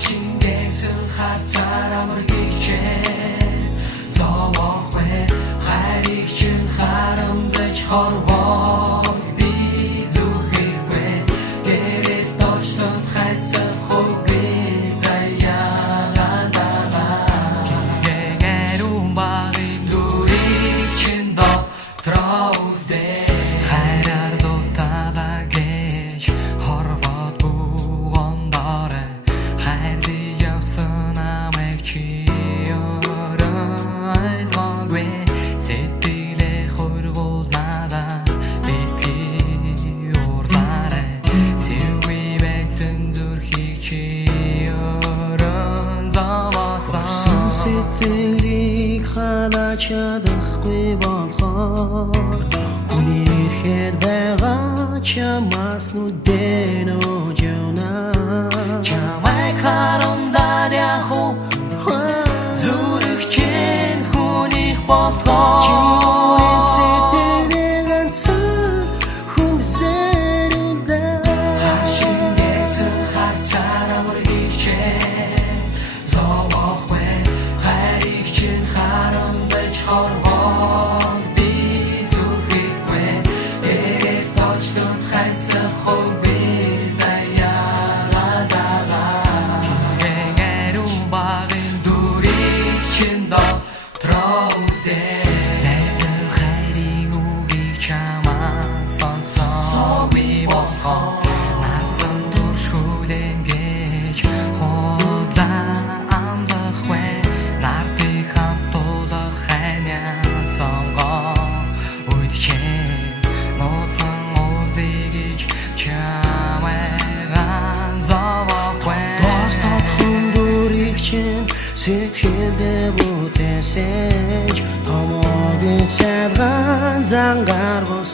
шингээсэн харцаар амргийг чинь зовохгүй хайрыг чинь харамдаж хорвоо би зүхэхгүй гэрэл дочсон хайсан хөөгүй заяагаандаа гэгэрүүн багын дүрийг чинь дотроо хайраар дутаага гэж хорвоод бугондоорой хайрды явсан амиг чи ойлгоогүй сэтгэлээ хургуулнадаа битгий урдаарай сэргүй байсан зүрхийг чи зовоосон сэтгэлийг халаач чадахгүй болохоор хүний ирэхэд байгаа чамаас нүдэн ожоона чамайг харамдаад яхуу зүрх чинь хүнийг болохоор сэтгэлээ ганцхан хүнсэрүүлдэ шингээсэн харцаар амргийг чинь зовохгүй хайрыг чинь харамдаж хорвоо би зүхэхгүй гэрэл дочсон хайсан хөөгүй заяагаандаа гэгэрүүн багын дүрийг чинь дотроо найдах хайрыг үгийг чамаас сонсоогүй болохоор насан турш хүлэнгэж худаа амлахгүй нартыг хамтуулах хайнаа сонгох үед чинь нууцсан узигич чамайгаан зовохгүй достот хүндүрийг чинь сэтгэлдээ бүтээсэж томоогийн цайван зангаар бос